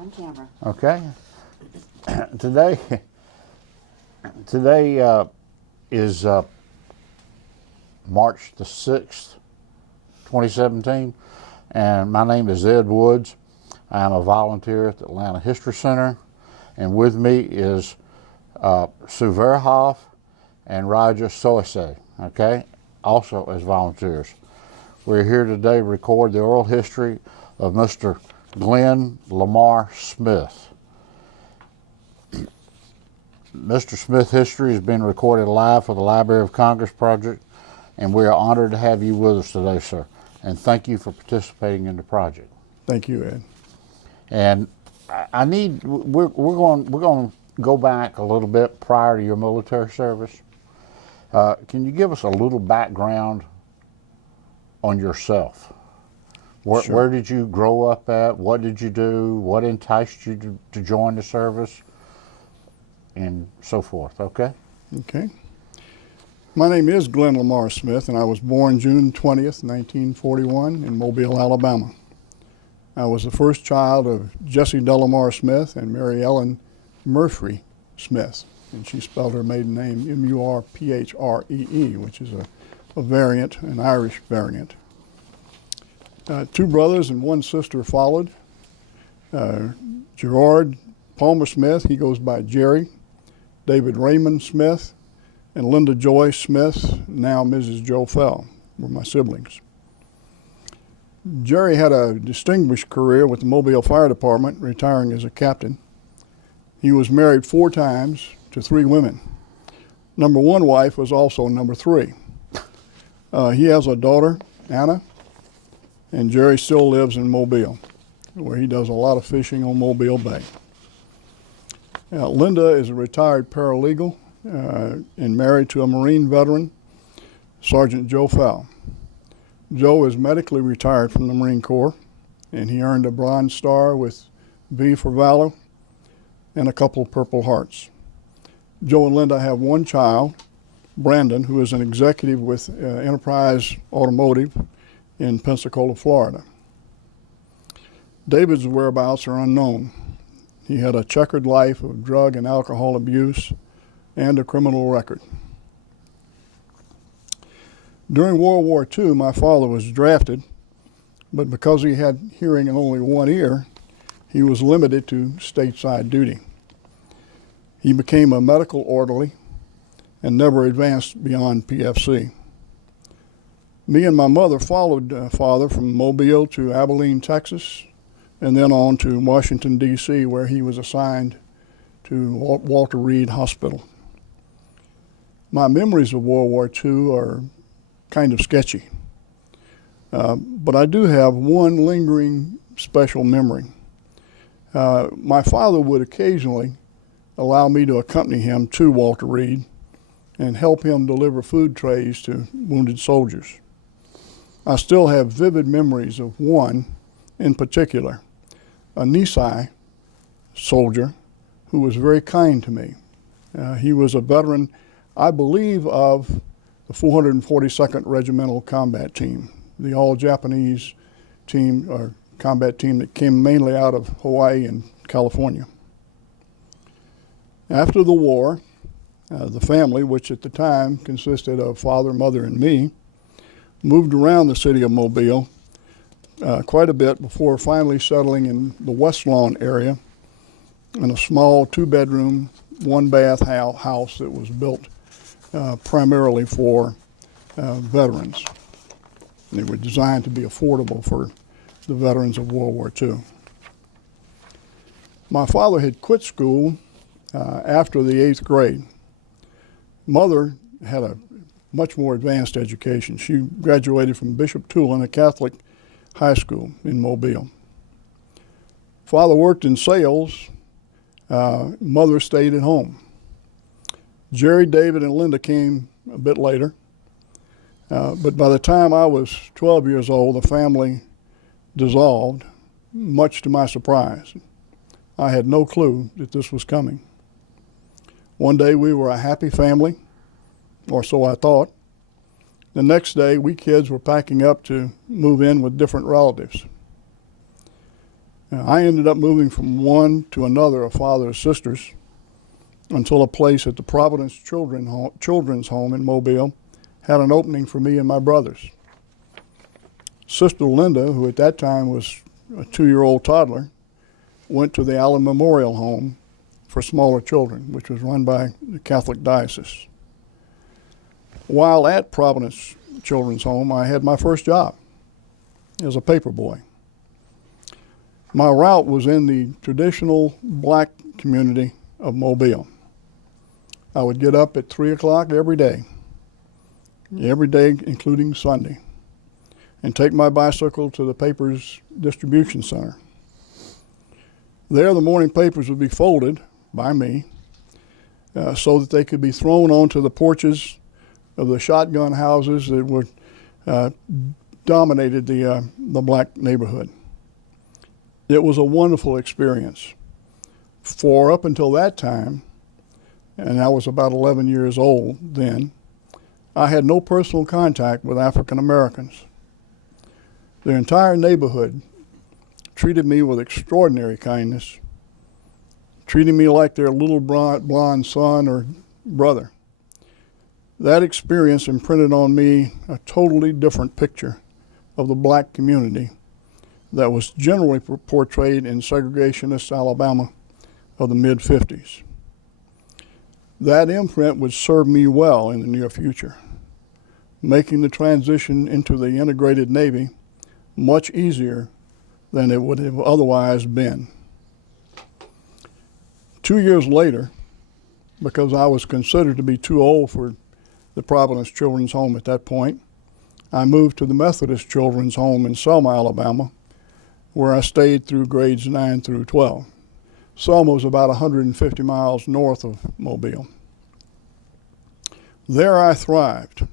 On camera. Okay. Today is March the 6th, 2017, and my name is Ed Woods. I'm a volunteer at the Atlanta History Center, and with me is Sue Verhoff and Roger Soise, okay, also as volunteers. We're here today to record the oral history of Mr. Glenn Lamar Smith. Mr. Smith's history is being recorded live for the Library of Congress project, and we are honored to have you with us today, sir. And thank you for participating in the project. Thank you, Ed. And we're going to go back a little bit prior to your military service. Can you give us a little background on yourself? Sure. Where did you grow up at? What did you do? What enticed you to join the service? And so forth, okay? Okay. My name is Glenn Lamar Smith, and I was born June 20th, 1941 in Mobile, Alabama. I was the first child of Jessie Delamar Smith and Mary Ellen Murphy Smith, and she spelled her maiden name M-U-R-P-H-R-E-E, which is a variant, an Irish variant. Two brothers and one sister followed. Gerard Palmer Smith, he goes by Jerry, David Raymond Smith, and Linda Joy Smith, now Mrs. Joe Fell, were my siblings. Jerry had a distinguished career with the Mobile Fire Department, retiring as a captain. He was married 4 times to 3 women. Number 1 wife was also number 3. He has a daughter, Anna, and Jerry still lives in Mobile, where he does a lot of fishing on Mobile Bay. Linda is a retired paralegal and married to a Marine veteran, Sergeant Joe Fell. Joe is medically retired from the Marine Corps, and he earned a Bronze Star with V for Valor and a couple of Purple Hearts. Joe and Linda have 1 child, Brandon, who is an executive with Enterprise Automotive in Pensacola, Florida. David's whereabouts are unknown. He had a checkered life of drug and alcohol abuse and a criminal record. During World War II, my father was drafted, but because he had hearing in only 1 ear, he was limited to stateside duty. He became a medical orderly and never advanced beyond PFC. Me and my mother followed Father from Mobile to Abilene, Texas, and then on to Washington, D.C., where he was assigned to Walter Reed Hospital. My memories of World War II are kind of sketchy, but I do have one lingering special memory. My father would occasionally allow me to accompany him to Walter Reed and help him deliver food trays to wounded soldiers. I still have vivid memories of one in particular, a Nisei soldier who was very kind to me. He was a veteran, I believe, of the 442nd Regimental Combat Team, the all-Japanese team or combat team that came mainly out of Hawaii and California. After the war, the family, which at the time consisted of father, mother, and me, moved around the city of Mobile quite a bit before finally settling in the West Lawn area in a small 2-bedroom, 1-bath house that was built primarily for veterans. They were designed to be affordable for the veterans of World War II. My father had quit school after the 8th grade. Mother had a much more advanced education. She graduated from Bishop Tulane, a Catholic high school in Mobile. Father worked in sales. Mother stayed at home. Jerry, David, and Linda came a bit later. But by the time I was 12 years old, the family dissolved, much to my surprise. I had no clue that this was coming. One day we were a happy family, or so I thought. The next day, we kids were packing up to move in with different relatives. I ended up moving from one to another of father's sisters until a place at the Providence Children's Home in Mobile had an opening for me and my brothers. Sister Linda, who at that time was a 2-year-old toddler, went to the Allen Memorial Home for smaller children, which was run by the Catholic Diocese. While at Providence Children's Home, I had my first job as a paper boy. My route was in the traditional black community of Mobile. I would get up at 3 o'clock every day including Sunday, and take my bicycle to the paper's distribution center. There, the morning papers would be folded by me so that they could be thrown onto the porches of the shotgun houses that were dominated the black neighborhood. It was a wonderful experience. For up until that time, and I was about 11 years old then, I had no personal contact with African Americans. The entire neighborhood treated me with extraordinary kindness, treating me like their little blonde son or brother. That experience imprinted on me a totally different picture of the black community that was generally portrayed in segregationist Alabama of the mid-50s. That imprint would serve me well in the near future, making the transition into the integrated Navy much easier than it would have otherwise been. 2 years later, because I was considered to be too old for the Providence Children's Home at that point, I moved to the Methodist Children's Home in Selma, Alabama, where I stayed through grades 9 through 12. Selma was about 150 miles north of Mobile. There I thrived,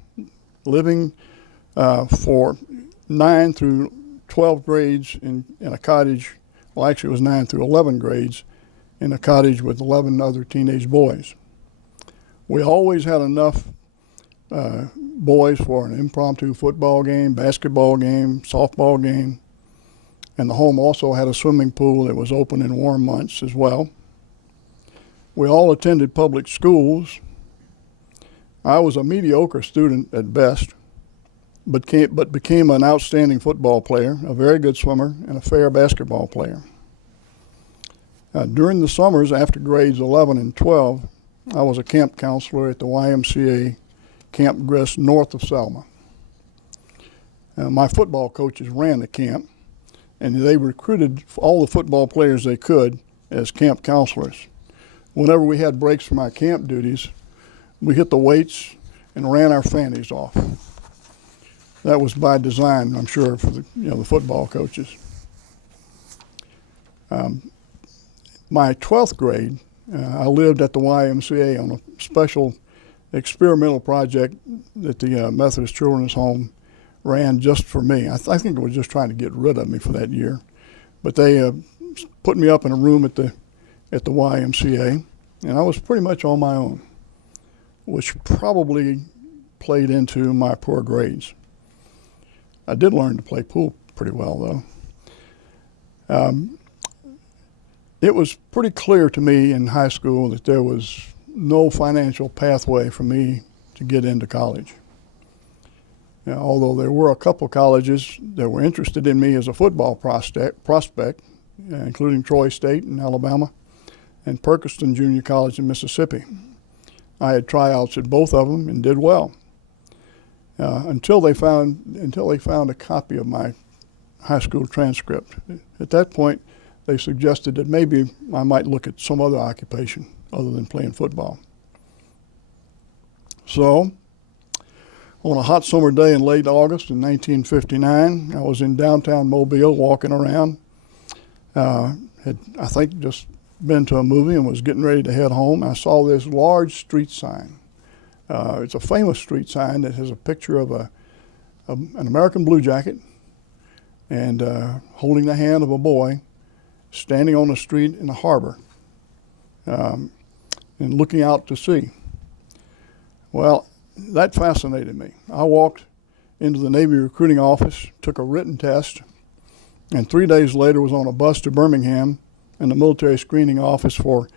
living for 9 through 12 grades in a cottage. Well, actually it was 9 through 11 grades in a cottage with 11 other teenage boys. We always had enough boys for an impromptu football game, basketball game, softball game, and the home also had a swimming pool that was open in warm months as well. We all attended public schools. I was a mediocre student at best, but became an outstanding football player, a very good swimmer, and a fair basketball player. During the summers after grades 11 and 12, I was a camp counselor at the YMCA Camp Grist north of Selma. My football coaches ran the camp, and they recruited all the football players they could as camp counselors. Whenever we had breaks from our camp duties, we hit the weights and ran our fannies off. That was by design, I'm sure, for the football coaches. My 12th grade, I lived at the YMCA on a special experimental project that the Methodist Children's Home ran just for me. I think it was just trying to get rid of me for that year. But they put me up in a room at the YMCA, and I was pretty much on my own, which probably played into my poor grades. I did learn to play pool pretty well, though. It was pretty clear to me in high school that there was no financial pathway for me to get into college. Now, although there were a couple colleges that were interested in me as a football prospect, including Troy State in Alabama and Perkiston Junior College in Mississippi. I had tryouts at both of them and did well until they found a copy of my high school transcript. At that point, they suggested that maybe I might look at some other occupation other than playing football. So, on a hot summer day in late August in 1959, I was in downtown Mobile walking around. Had, I think, just been to a movie and was getting ready to head home. I saw this large street sign. It's a famous street sign that has a picture of an American blue jacket and holding the hand of a boy standing on the street in the harbor and looking out to sea. Well, that fascinated me. I walked into the Navy recruiting office, took a written test, and 3 days later was on a bus to Birmingham in the military screening office for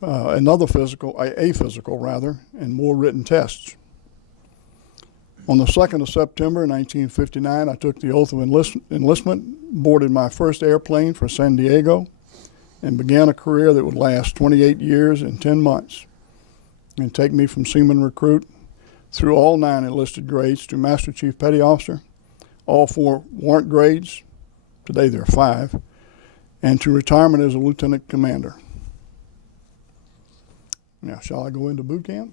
another physical, a physical rather, and more written tests. On the 2nd of September 1959, I took the oath of enlistment, boarded my first airplane for San Diego, and began a career that would last 28 years and 10 months and take me from seaman recruit through all 9 enlisted grades to Master Chief Petty Officer, all 4 warrant grades, today there are 5, and to retirement as a lieutenant commander. Now, shall I go into boot camp?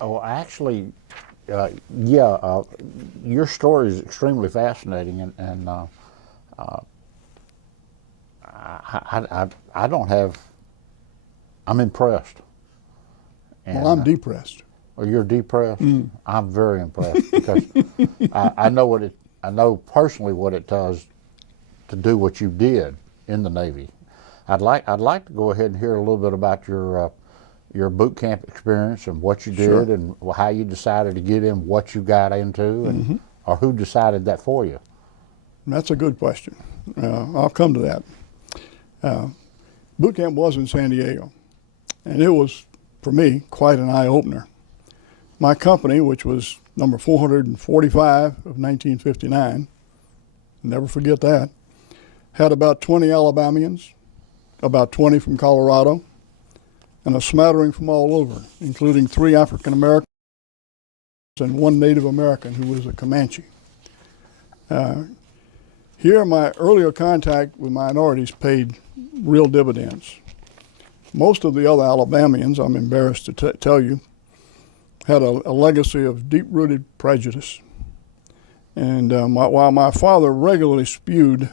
Oh, actually, yeah, your story is extremely fascinating, and I don't have, I'm impressed. And, well, I'm depressed. Well, you're depressed? I'm very impressed because I know personally what it does to do what you did in the Navy. I'd like to go ahead and hear a little bit about your boot camp experience and what you did. Sure. And how you decided to get in, what you got into, and or who decided that for you. That's a good question. I'll come to that. Boot camp was in San Diego, and it was, for me, quite an eye-opener. My company, which was number 445 of 1959, never forget that, had about 20 Alabamians, about 20 from Colorado, and a smattering from all over, including 3 African Americans and 1 Native American who was a Comanche. Here, my earlier contact with minorities paid real dividends. Most of the other Alabamians, I'm embarrassed to tell you, had a legacy of deep-rooted prejudice. And while my father regularly spewed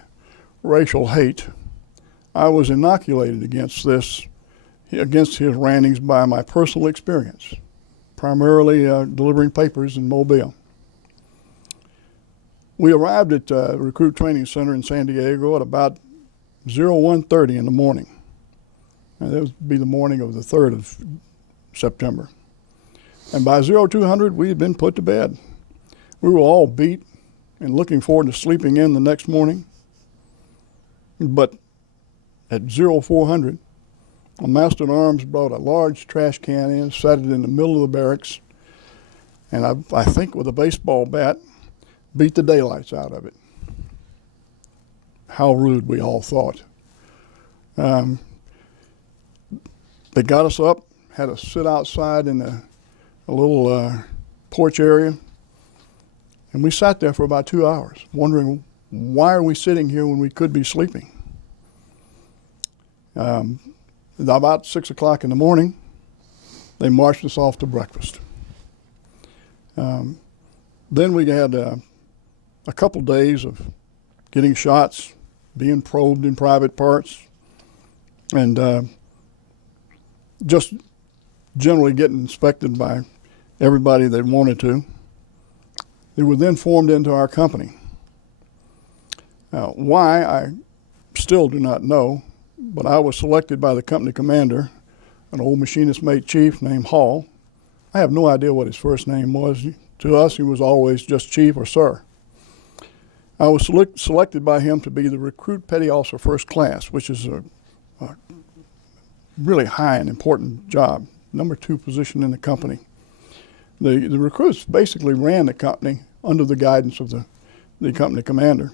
racial hate, I was inoculated against his rantings by my personal experience, primarily delivering papers in Mobile. We arrived at the Recruit Training Center in San Diego at about 01:30 in the morning. And that would be the morning of the 3rd of September. And by 0200, we had been put to bed. We were all beat and looking forward to sleeping in the next morning. But at 0400, a master-at-arms brought a large trash can in, set it in the middle of the barracks, and I think with a baseball bat, beat the daylights out of it. How rude, we all thought. They got us up, had us sit outside in a little porch area, and we sat there for about 2 hours, wondering why are we sitting here when we could be sleeping. About 6 o'clock in the morning, they marched us off to breakfast. Then we had a couple days of getting shots, being probed in private parts, and just generally getting inspected by everybody they wanted to. They were then formed into our company. Why, I still do not know, but I was selected by the company commander, an old machinist mate chief named Hall. I have no idea what his first name was. To us, he was always just chief or sir. I was selected by him to be the recruit petty officer first class, which is a really high and important job, number 2 position in the company. The recruits basically ran the company under the guidance of the company commander.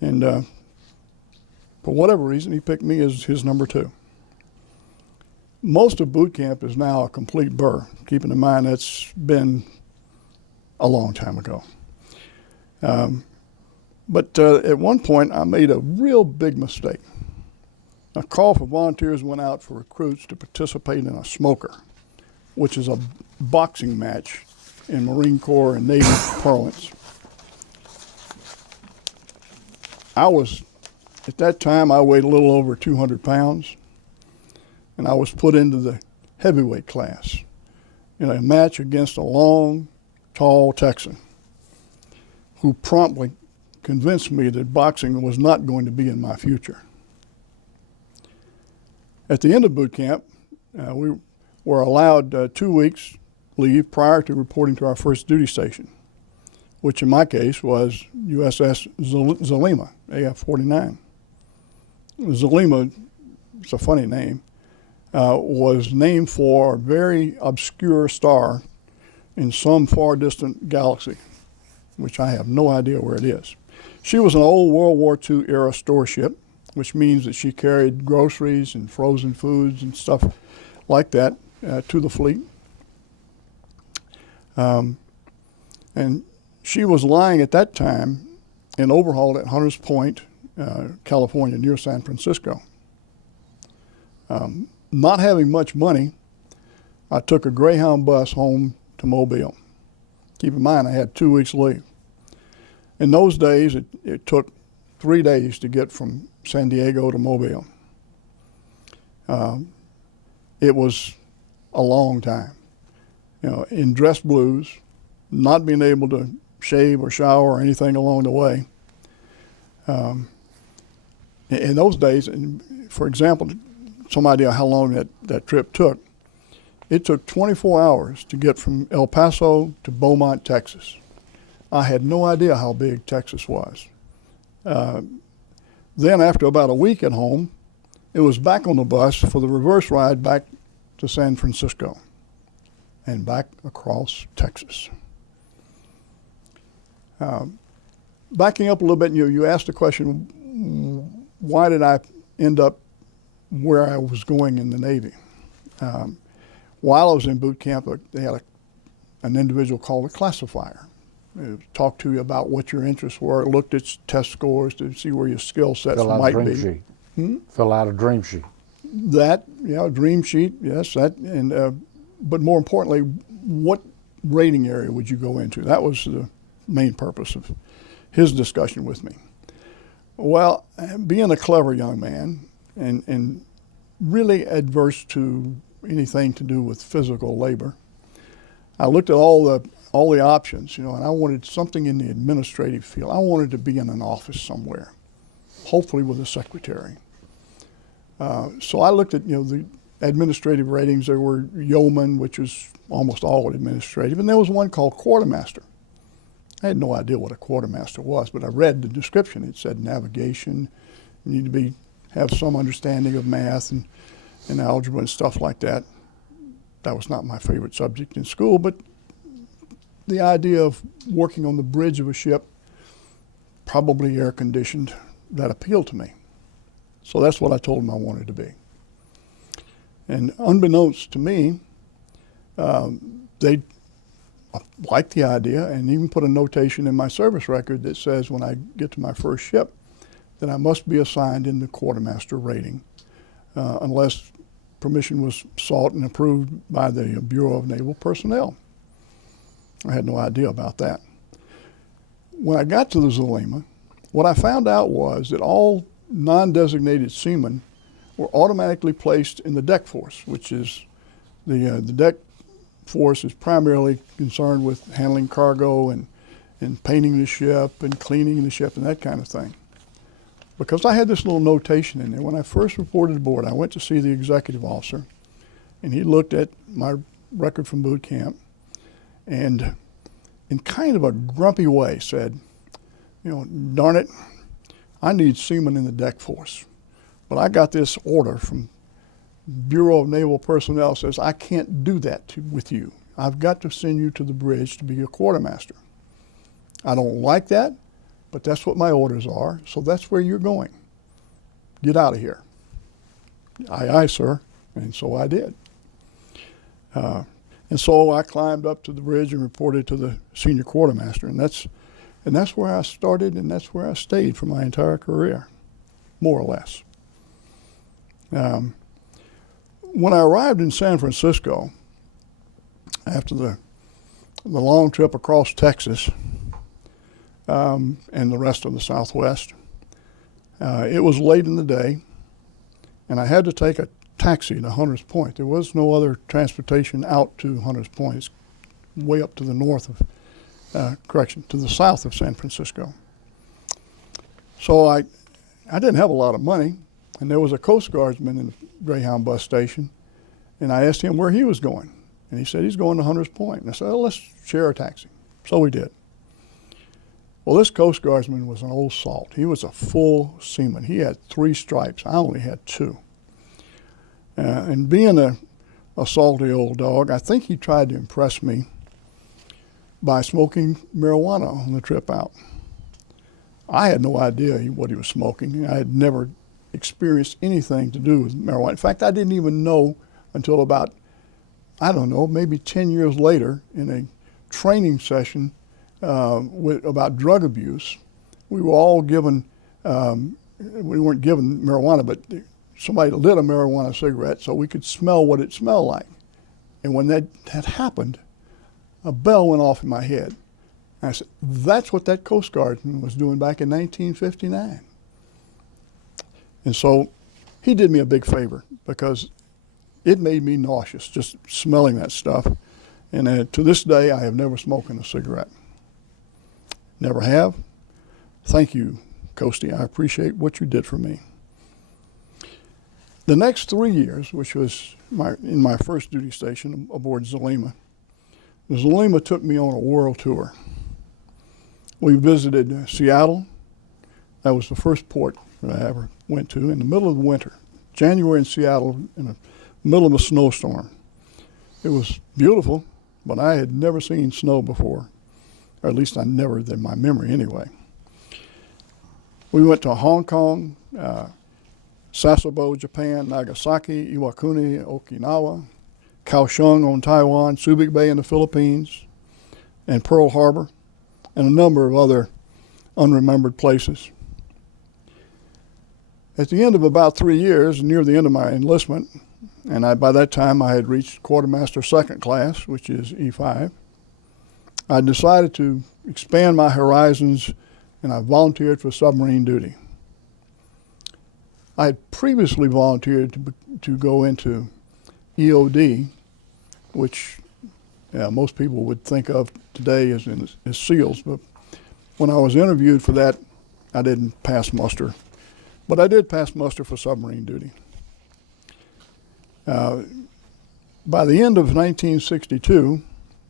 And for whatever reason, he picked me as his number 2. Most of boot camp is now a complete blur, keeping in mind that's been a long time ago. But at one point, I made a real big mistake. A call for volunteers went out for recruits to participate in a smoker, which is a boxing match in Marine Corps and Navy parlance. At that time, I weighed a little over 200 pounds, and I was put into the heavyweight class in a match against a long, tall Texan who promptly convinced me that boxing was not going to be in my future. At the end of boot camp, we were allowed 2 weeks leave prior to reporting to our first duty station, which in my case was USS Zelima AF-49. Zelima, it's a funny name, was named for a very obscure star in some far distant galaxy, which I have no idea where it is. She was an old World War II era store ship, which means that she carried groceries and frozen foods and stuff like that to the fleet. And she was lying at that time in overhaul at Hunters Point, California, near San Francisco. Not having much money, I took a Greyhound bus home to Mobile. Keep in mind, I had 2 weeks leave. In those days, it took 3 days to get from San Diego to Mobile. It was a long time. In dress blues, not being able to shave or shower or anything along the way. In those days, for example, some idea how long that trip took. It took 24 hours to get from El Paso to Beaumont, Texas. I had no idea how big Texas was. Then after about a week at home, it was back on the bus for the reverse ride back to San Francisco and back across Texas. Backing up a little bit, you asked the question, why did I end up where I was going in the Navy? While I was in boot camp, they had an individual called a classifier. It talked to you about what your interests were, looked at test scores to see where your skill sets might be. Fill out a dream sheet. That, dream sheet, yes, that, and but more importantly, what rating area would you go into? That was the main purpose of his discussion with me. Well, being a clever young man and really adverse to anything to do with physical labor, I looked at all the options, and I wanted something in the administrative field. I wanted to be in an office somewhere, hopefully with a secretary. So I looked at the administrative ratings. There were yeoman, which was almost all administrative, and there was one called quartermaster. I had no idea what a quartermaster was, but I read the description. It said navigation. You need to have some understanding of math and algebra and stuff like that. That was not my favorite subject in school, but the idea of working on the bridge of a ship, probably air conditioned, that appealed to me. So that's what I told them I wanted to be. And unbeknownst to me, they liked the idea and even put a notation in my service record that says when I get to my first ship that I must be assigned in the quartermaster rating unless permission was sought and approved by the Bureau of Naval Personnel. I had no idea about that. When I got to the Zelima, what I found out was that all non-designated seamen were automatically placed in the deck force, which is the deck force is primarily concerned with handling cargo and painting the ship and cleaning the ship and that kind of thing. Because I had this little notation in there, when I first reported aboard, I went to see the executive officer, and he looked at my record from boot camp and in kind of a grumpy way said, darn it, I need seamen in the deck force. But I got this order from Bureau of Naval Personnel says I can't do that with you. I've got to send you to the bridge to be a quartermaster. I don't like that, but that's what my orders are, so that's where you're going. Get out of here. Aye, aye, sir. And so I did. And so I climbed up to the bridge and reported to the senior quartermaster, and that's where I started, and that's where I stayed for my entire career, more or less. When I arrived in San Francisco, after the long trip across Texas and the rest of the Southwest, it was late in the day, and I had to take a taxi to Hunters Point. There was no other transportation out to Hunters Point. It's way up to the north of, to the south of San Francisco. So I didn't have a lot of money, and there was a Coast Guardsman in the Greyhound bus station, and I asked him where he was going. And he said he's going to Hunters Point. And I said, let's share a taxi. So we did. Well, this Coast Guardsman was an old salt. He was a full seaman. He had 3 stripes. I only had 2. And being a salty old dog, I think he tried to impress me by smoking marijuana on the trip out. I had no idea what he was smoking. I had never experienced anything to do with marijuana. In fact, I didn't even know until about, I don't know, maybe 10 years later in a training session about drug abuse. We were all given, we weren't given marijuana, but somebody lit a marijuana cigarette so we could smell what it smelled like. And when that had happened, a bell went off in my head. And I said, that's what that Coast Guardsman was doing back in 1959. And so he did me a big favor because it made me nauseous just smelling that stuff. And to this day, I have never smoked a cigarette. Never have. Thank you, Coastie. I appreciate what you did for me. The next 3 years, which was in my first duty station aboard Zelima, the Zelima took me on a world tour. We visited Seattle. That was the first port that I ever went to in the middle of the winter. January in Seattle in the middle of a snowstorm. It was beautiful, but I had never seen snow before, or at least I never, in my memory anyway. We went to Hong Kong, Sasebo, Japan, Nagasaki, Iwakuni, Okinawa, Kaohsiung on Taiwan, Subic Bay in the Philippines, and Pearl Harbor, and a number of other unremembered places. At the end of about 3 years, near the end of my enlistment, and by that time I had reached Quartermaster Second Class, which is E5, I decided to expand my horizons, and I volunteered for submarine duty. I had previously volunteered to go into EOD, which most people would think of today as SEALs, but when I was interviewed for that, I didn't pass muster. But I did pass muster for submarine duty. By the end of 1962,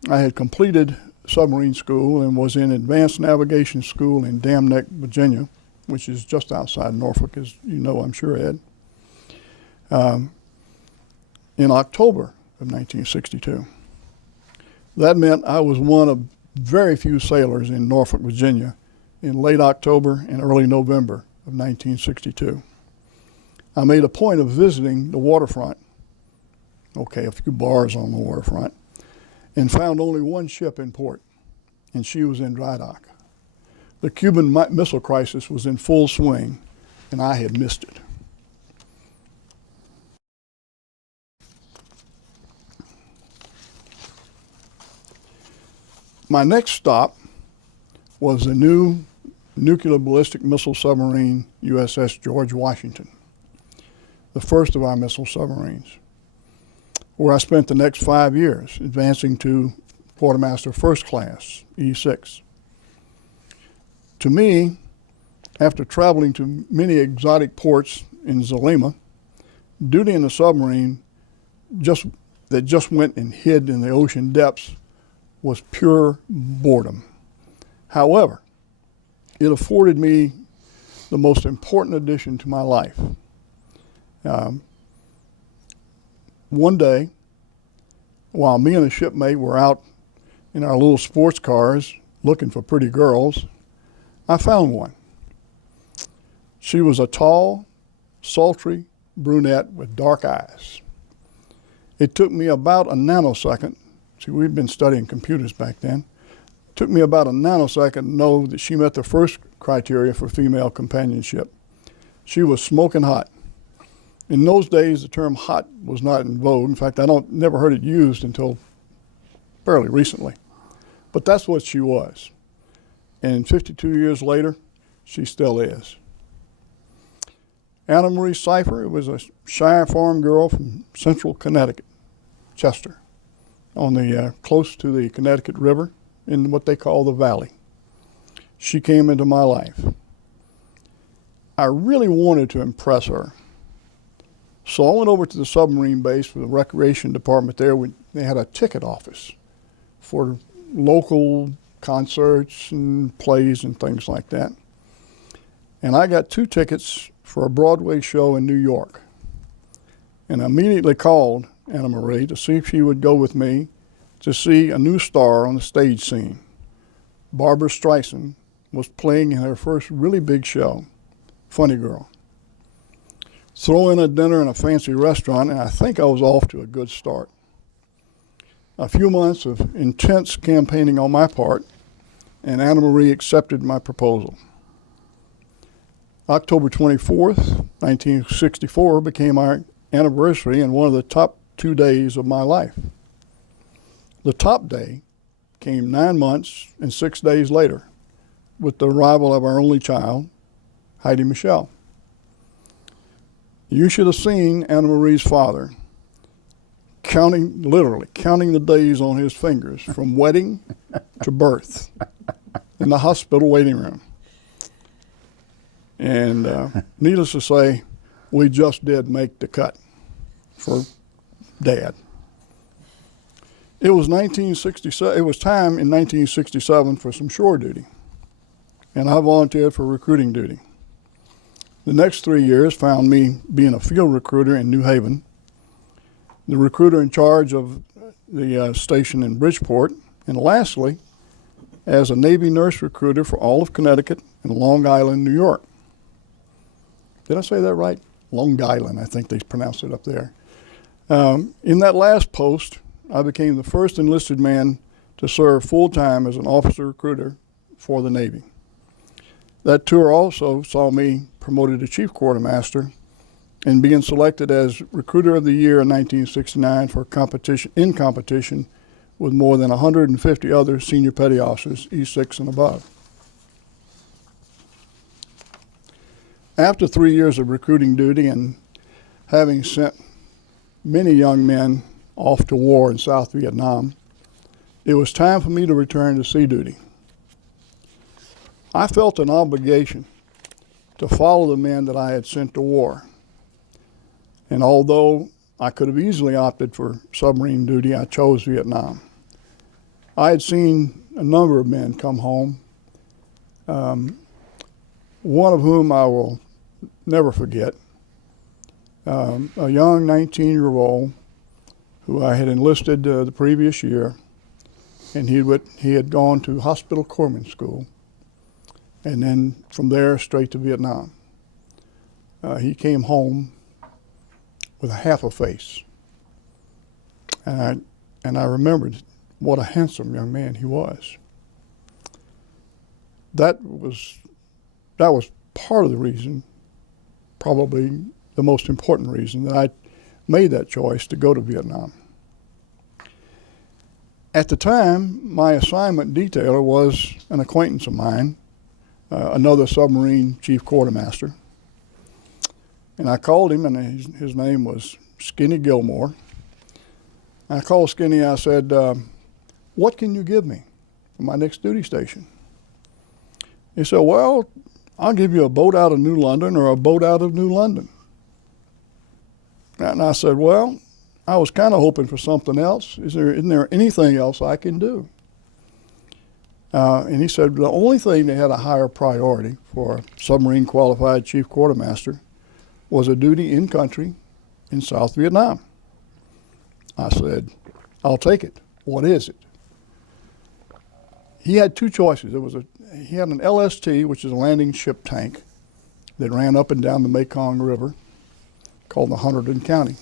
I had completed submarine school and was in advanced navigation school in Dam Neck, Virginia, which is just outside Norfolk, as you know, I'm sure, Ed, in October of 1962. That meant I was one of very few sailors in Norfolk, Virginia in late October and early November of 1962. I made a point of visiting the waterfront, a few bars on the waterfront, and found only one ship in port, and she was in dry dock. The Cuban Missile Crisis was in full swing, and I had missed it. My next stop was the new nuclear ballistic missile submarine USS George Washington, the first of our missile submarines, where I spent the next 5 years advancing to Quartermaster First Class, E6. To me, after traveling to many exotic ports in Zelima, duty in a submarine that just went and hid in the ocean depths was pure boredom. However, it afforded me the most important addition to my life. One day, while me and a shipmate were out in our little sports cars looking for pretty girls, I found one. She was a tall, sultry brunette with dark eyes. It took me about a nanosecond. See, we'd been studying computers back then. It took me about a nanosecond to know that she met the first criteria for female companionship. She was smoking hot. In those days, the term hot was not in vogue. In fact, never heard it used until fairly recently. But that's what she was. And 52 years later, she still is. Anna Marie Cipher was a shy farm girl from central Connecticut, Chester, on the close to the Connecticut River in what they call the Valley. She came into my life. I really wanted to impress her. So I went over to the submarine base for the recreation department there. They had a ticket office for local concerts and plays and things like that. And I got 2 tickets for a Broadway show in New York. And I immediately called Anna Marie to see if she would go with me to see a new star on the stage scene. Barbara Streisand was playing in her first really big show, Funny Girl. Throw in a dinner in a fancy restaurant, and I think I was off to a good start. A few months of intense campaigning on my part, and Anna Marie accepted my proposal. October 24th, 1964 became our anniversary and one of the top 2 days of my life. The top day came 9 months and 6 days later with the arrival of our only child, Heidi Michelle. You should have seen Anna Marie's father literally counting the days on his fingers from wedding to birth in the hospital waiting room. And needless to say, we just did make the cut for Dad. It was 1967. It was time in 1967 for some shore duty, and I volunteered for recruiting duty. The next 3 years found me being a field recruiter in New Haven, the recruiter in charge of the station in Bridgeport, and lastly, as a Navy nurse recruiter for all of Connecticut and Long Island, New York. Did I say that right? Long Island, I think they pronounce it up there. In that last post, I became the first enlisted man to serve full-time as an officer recruiter for the Navy. That tour also saw me promoted to chief quartermaster and being selected as Recruiter of the Year in 1969 for competition with more than 150 other senior petty officers, E6 and above. After 3 years of recruiting duty and having sent many young men off to war in South Vietnam, it was time for me to return to sea duty. I felt an obligation to follow the men that I had sent to war. And although I could have easily opted for submarine duty, I chose Vietnam. I had seen a number of men come home, one of whom I will never forget, a young 19-year-old who I had enlisted the previous year, and he had gone to hospital corpsman school, and then from there straight to Vietnam. He came home with a half a face, and I remembered what a handsome young man he was. That was part of the reason, probably the most important reason, that I made that choice to go to Vietnam. At the time, my assignment detailer was an acquaintance of mine, another submarine chief quartermaster. And I called him, and his name was Skinny Gilmore. And I called Skinny, I said, what can you give me for my next duty station? He said, well, I'll give you a boat out of New London or a boat out of New London. And I said, well, I was kind of hoping for something else. Isn't there anything else I can do? And he said the only thing they had a higher priority for a submarine qualified chief quartermaster was a duty in country in South Vietnam. I said, I'll take it. What is it? He had 2 choices. He had an LST, which is a landing ship tank that ran up and down the Mekong River, called the Hunterdon County.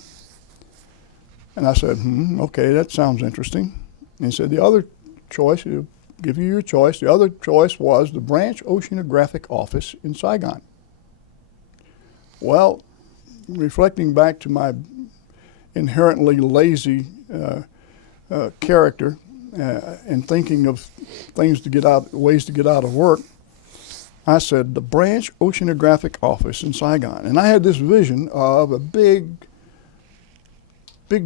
And I said, okay, that sounds interesting. And he said, the other choice, he'll give you your choice. The other choice was the Branch Oceanographic Office in Saigon. Well, reflecting back to my inherently lazy character and thinking of ways to get out of work, I said, the Branch Oceanographic Office in Saigon. And I had this vision of a big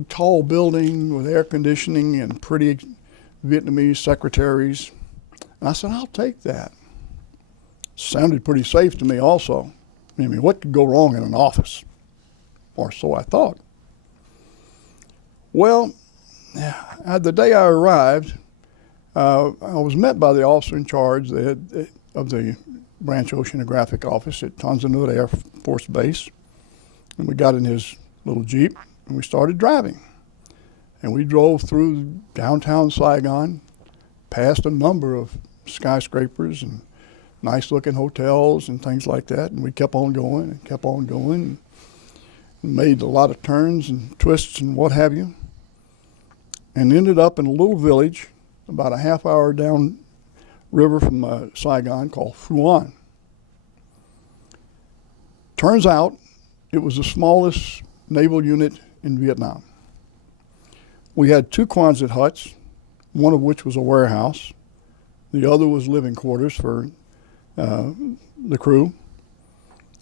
tall building with air conditioning and pretty Vietnamese secretaries. And I said, I'll take that. Sounded pretty safe to me also. I mean, what could go wrong in an office? Or so I thought. Well, the day I arrived, I was met by the officer in charge of the Branch Oceanographic Office at Tonsanut Air Force Base. And we got in his little Jeep and we started driving. And we drove through downtown Saigon, past a number of skyscrapers and nice looking hotels and things like that. And we kept on going and kept on going and made a lot of turns and twists and what have you. And ended up in a little village about a half hour down river from Saigon called Phuon. Turns out it was the smallest naval unit in Vietnam. We had 2 Quonset huts, one of which was a warehouse. The other was living quarters for the crew.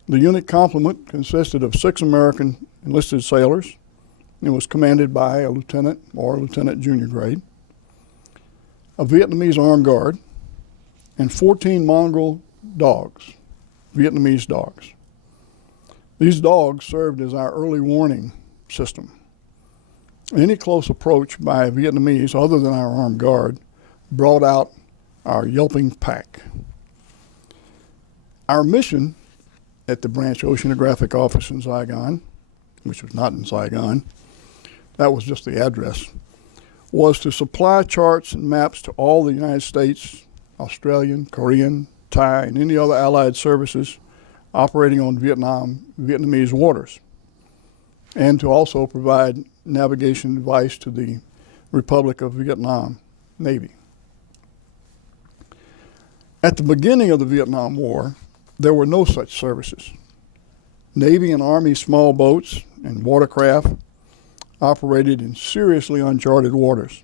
The unit complement consisted of 6 American enlisted sailors. It was commanded by a lieutenant or lieutenant junior grade, a Vietnamese armed guard, and 14 mongrel dogs, Vietnamese dogs. These dogs served as our early warning system. Any close approach by a Vietnamese other than our armed guard brought out our yelping pack. Our mission at the Branch Oceanographic Office in Saigon, which was not in Saigon, that was just the address, was to supply charts and maps to all the United States, Australian, Korean, Thai, and any other allied services operating on Vietnamese waters, and to also provide navigation advice to the Republic of Vietnam Navy. At the beginning of the Vietnam War, there were no such services. Navy and Army small boats and watercraft operated in seriously uncharted waters.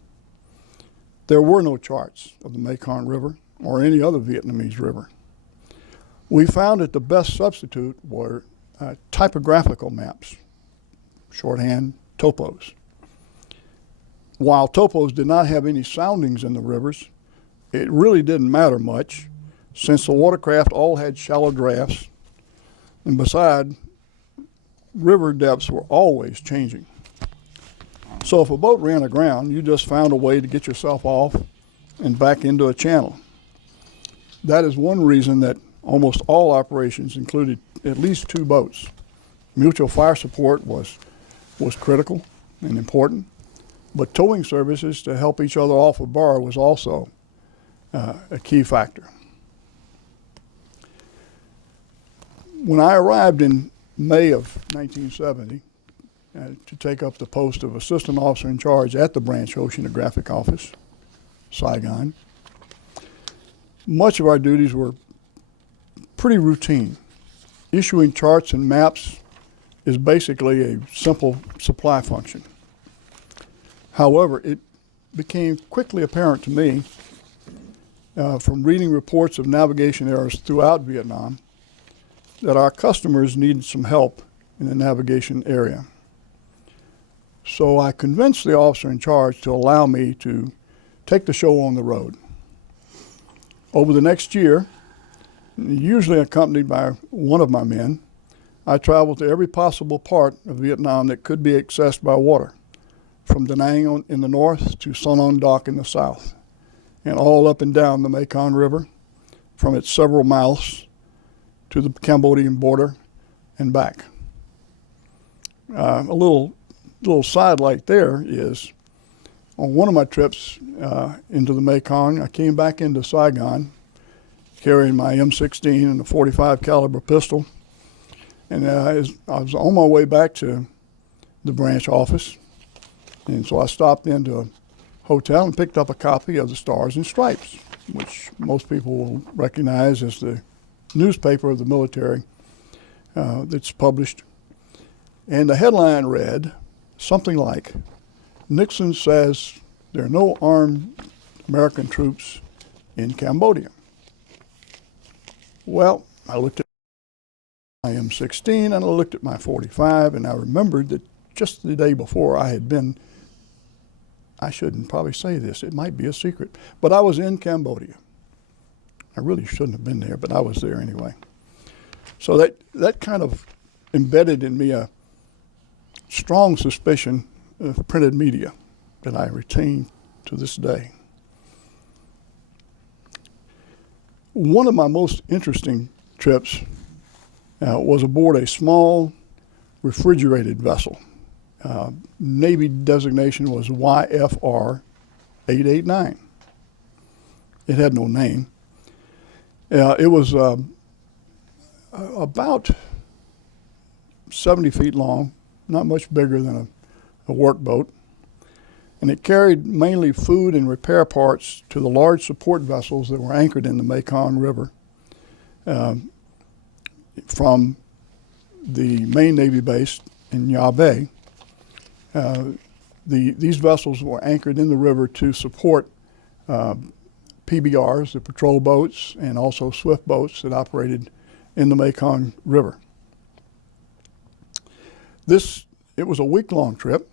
There were no charts of the Mekong River or any other Vietnamese river. We found that the best substitute were typographical maps, shorthand topos. While topos did not have any soundings in the rivers, it really didn't matter much since the watercraft all had shallow drafts, and beside, river depths were always changing. So if a boat ran aground, you just found a way to get yourself off and back into a channel. That is one reason that almost all operations included at least 2 boats. Mutual fire support was critical and important, but towing services to help each other off a bar was also a key factor. When I arrived in May of 1970 to take up the post of assistant officer in charge at the Branch Oceanographic Office, Saigon, much of our duties were pretty routine. Issuing charts and maps is basically a simple supply function. However, it became quickly apparent to me from reading reports of navigation errors throughout Vietnam that our customers needed some help in the navigation area. So I convinced the officer in charge to allow me to take the show on the road. Over the next year, usually accompanied by one of my men, I traveled to every possible part of Vietnam that could be accessed by water, from Da Nang in the north to Son On Doc in the south, and all up and down the Mekong River, from its several mouths to the Cambodian border and back. A little sidelight there is, on one of my trips into the Mekong, I came back into Saigon carrying my M16 and a .45 caliber pistol, and I was on my way back to the branch office, and so I stopped into a hotel and picked up a copy of the Stars and Stripes, which most people will recognize as the newspaper of the military that's published. And the headline read something like, "Nixon says there are no armed American troops in Cambodia." Well, I looked at my M16 and I looked at my .45, and I remembered that just the day before I had been, I shouldn't probably say this, it might be a secret, but I was in Cambodia. I really shouldn't have been there, but I was there anyway. So that kind of embedded in me a strong suspicion of printed media that I retain to this day. One of my most interesting trips was aboard a small refrigerated vessel. Navy designation was YFR 889. It had no name. It was about 70 feet long, not much bigger than a workboat, and it carried mainly food and repair parts to the large support vessels that were anchored in the Mekong River from the main Navy base in Ya Bay. These vessels were anchored in the river to support PBRs, the patrol boats, and also swift boats that operated in the Mekong River. It was a week-long trip,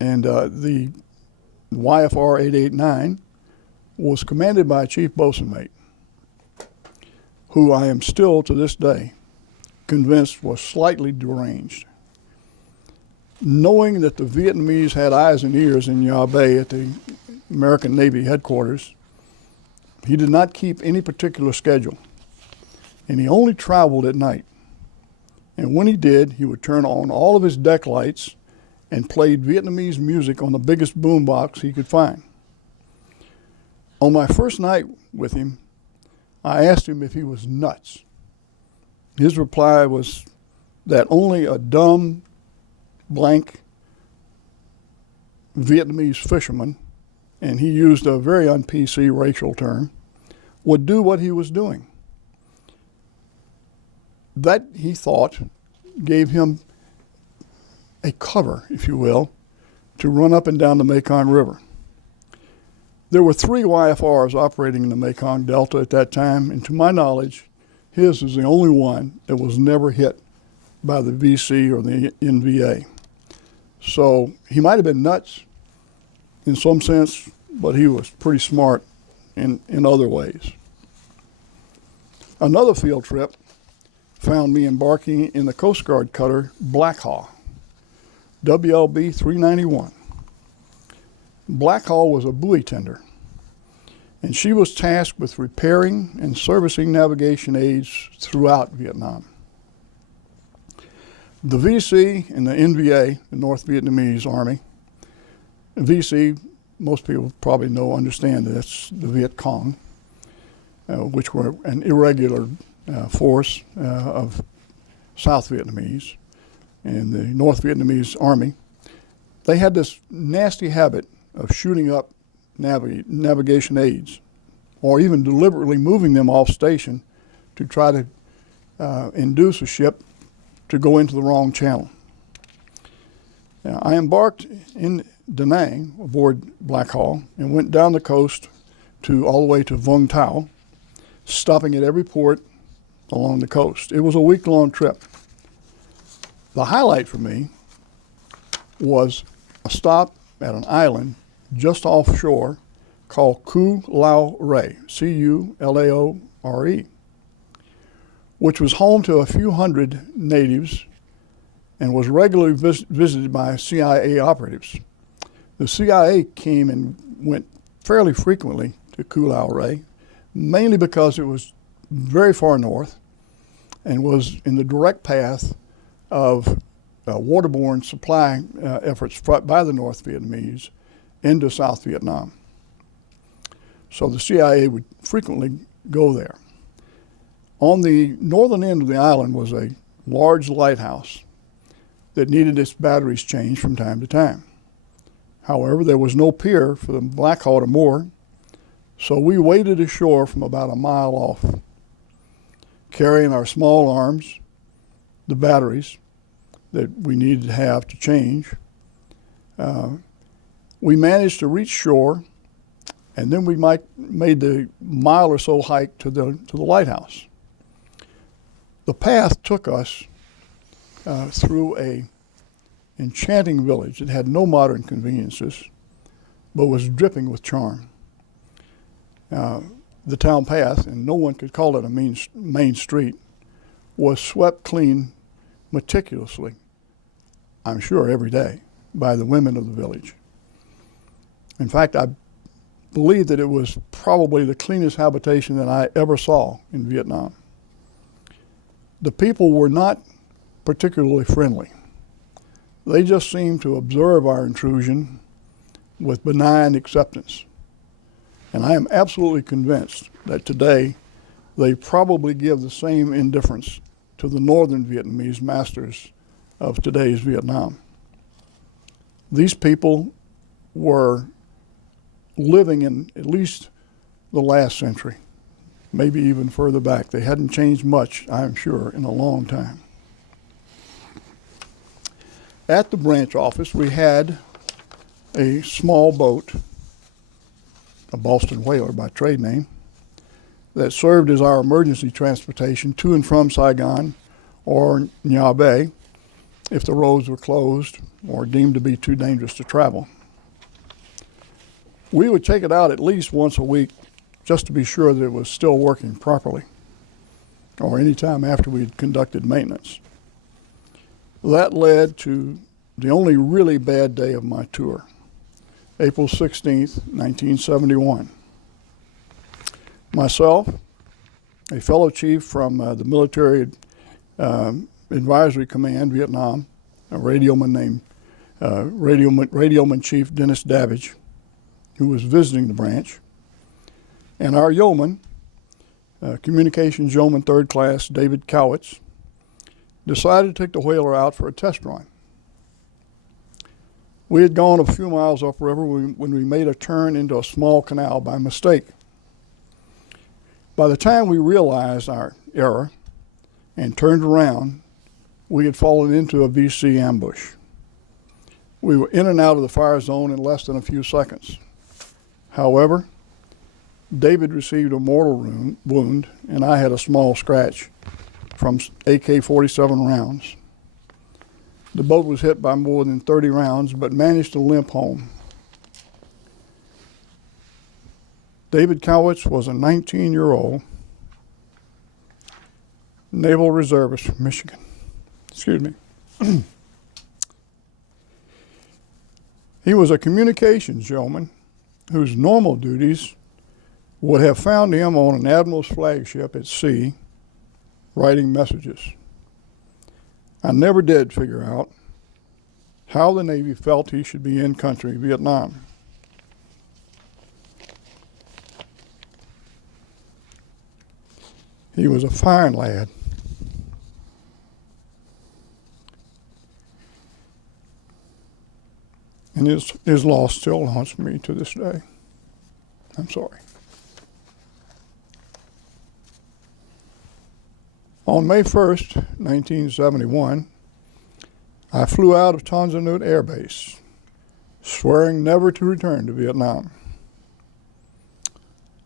and the YFR 889 was commanded by a chief bosun mate, who I am still to this day convinced was slightly deranged. Knowing that the Vietnamese had eyes and ears in Ya Bay at the American Navy headquarters, he did not keep any particular schedule, and he only traveled at night. And when he did, he would turn on all of his deck lights and played Vietnamese music on the biggest boombox he could find. On my first night with him, I asked him if he was nuts. His reply was that only a dumb, blank Vietnamese fisherman, and he used a very un-PC racial term, would do what he was doing. That, he thought, gave him a cover, if you will, to run up and down the Mekong River. There were 3 YFRs operating in the Mekong Delta at that time, and to my knowledge, his is the only one that was never hit by the VC or the NVA. So he might have been nuts in some sense, but he was pretty smart in other ways. Another field trip found me embarking in the Coast Guard cutter Black Hawk, WLB 391. Black Hawk was a buoy tender, and she was tasked with repairing and servicing navigation aids throughout Vietnam. The VC and the NVA, the North Vietnamese Army, VC, most people probably understand that's the Viet Cong, which were an irregular force of South Vietnamese, and the North Vietnamese Army. They had this nasty habit of shooting up navigation aids, or even deliberately moving them off station to try to induce a ship to go into the wrong channel. Now, I embarked in Da Nang aboard Black Hawk and went down the coast all the way to Vung Tau, stopping at every port along the coast. It was a week-long trip. The highlight for me was a stop at an island just offshore called Cu Lao Re, Culaore, which was home to a few hundred natives and was regularly visited by CIA operatives. The CIA came and went fairly frequently to Cu Lao Re, mainly because it was very far north and was in the direct path of waterborne supply efforts by the North Vietnamese into South Vietnam. So the CIA would frequently go there. On the northern end of the island was a large lighthouse that needed its batteries changed from time to time. However, there was no pier for the Black Hawk to moor, so we waded ashore from about a mile off, carrying our small arms, the batteries that we needed to have to change. We managed to reach shore, and then we made the mile or so hike to the lighthouse. The path took us through a enchanting village. It had no modern conveniences, but was dripping with charm. The town path, and no one could call it a main street, was swept clean meticulously, I'm sure every day, by the women of the village. In fact, I believe that it was probably the cleanest habitation that I ever saw in Vietnam. The people were not particularly friendly. They just seemed to observe our intrusion with benign acceptance. And I am absolutely convinced that today they probably give the same indifference to the northern Vietnamese masters of today's Vietnam. These people were living in at least the last century, maybe even further back. They hadn't changed much, I'm sure, in a long time. At the branch office, we had a small boat, a Boston whaler by trade name, that served as our emergency transportation to and from Saigon or Nha Bay if the roads were closed or deemed to be too dangerous to travel. We would take it out at least once a week just to be sure that it was still working properly, or any time after we'd conducted maintenance. That led to the only really bad day of my tour, April 16th, 1971. Myself, a fellow chief from the Military Advisory Command, Vietnam, a radioman named Radioman Chief Dennis Davidge, who was visiting the branch, and our yeoman, Communications Yeoman Third Class David Cowitz, decided to take the whaler out for a test run. We had gone a few miles upriver when we made a turn into a small canal by mistake. By the time we realized our error and turned around, we had fallen into a VC ambush. We were in and out of the fire zone in less than a few seconds. However, David received a mortal wound, and I had a small scratch from AK-47 rounds. The boat was hit by more than 30 rounds, but managed to limp home. David Cowitz was a 19-year-old naval reservist from Michigan. Excuse me. He was a communications yeoman whose normal duties would have found him on an admiral's flagship at sea writing messages. I never did figure out how the Navy felt he should be in country, Vietnam. He was a fine lad. And his loss still haunts me to this day. I'm sorry. On May 1st, 1971, I flew out of Tan Son Nhut Air Base, swearing never to return to Vietnam.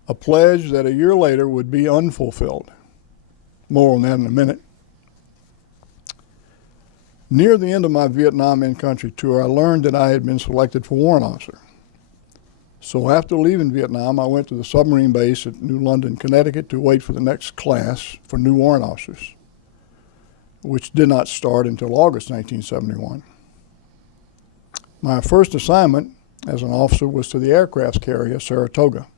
A pledge that a year later would be unfulfilled. More on that in a minute. Near the end of my Vietnam in-country tour, I learned that I had been selected for warrant officer. So after leaving Vietnam, I went to the submarine base at New London, Connecticut to wait for the next class for new warrant officers, which did not start until August 1971. My first assignment as an officer was to the aircraft carrier Saratoga.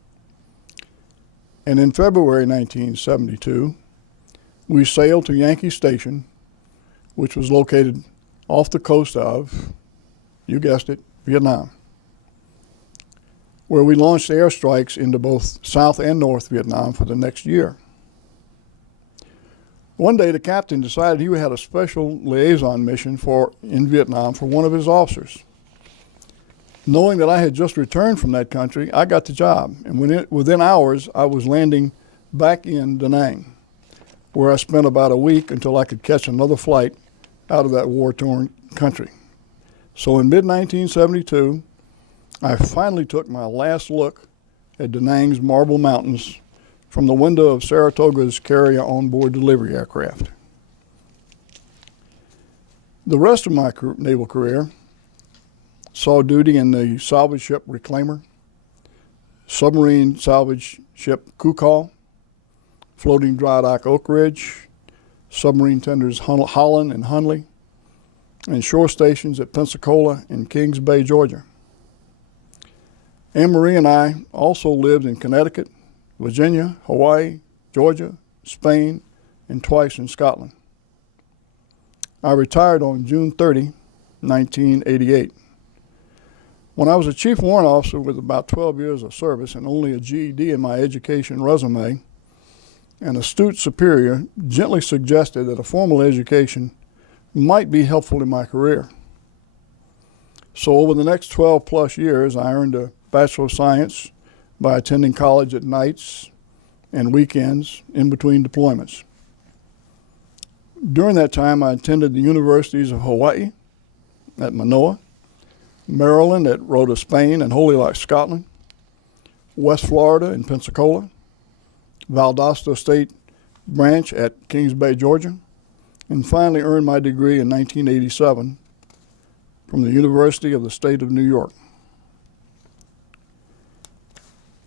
And in February 1972, we sailed to Yankee Station, which was located off the coast of, you guessed it, Vietnam, where we launched airstrikes into both South and North Vietnam for the next year. One day, the captain decided he had a special liaison mission in Vietnam for one of his officers. Knowing that I had just returned from that country, I got the job, and within hours, I was landing back in Da Nang, where I spent about a week until I could catch another flight out of that war-torn country. So in mid-1972, I finally took my last look at Da Nang's Marble Mountains from the window of Saratoga's carrier onboard delivery aircraft. The rest of my naval career saw duty in the salvage ship Reclaimer, submarine salvage ship Kukal, floating dry dock Oak Ridge, submarine tenders Holland and Hunley, and shore stations at Pensacola and Kings Bay, Georgia. Anne-Marie and I also lived in Connecticut, Virginia, Hawaii, Georgia, Spain, and twice in Scotland. I retired on June 30, 1988. When I was a chief warrant officer with about 12 years of service and only a GED in my education resume, an astute superior gently suggested that a formal education might be helpful in my career. So over the next 12 plus years, I earned a Bachelor of Science by attending college at nights and weekends in between deployments. During that time, I attended the universities of Hawaii at Manoa, Maryland at Rota, Spain, and Holy Loch, Scotland, West Florida in Pensacola, Valdosta State Branch at Kings Bay, Georgia, and finally earned my degree in 1987 from the University of the State of New York.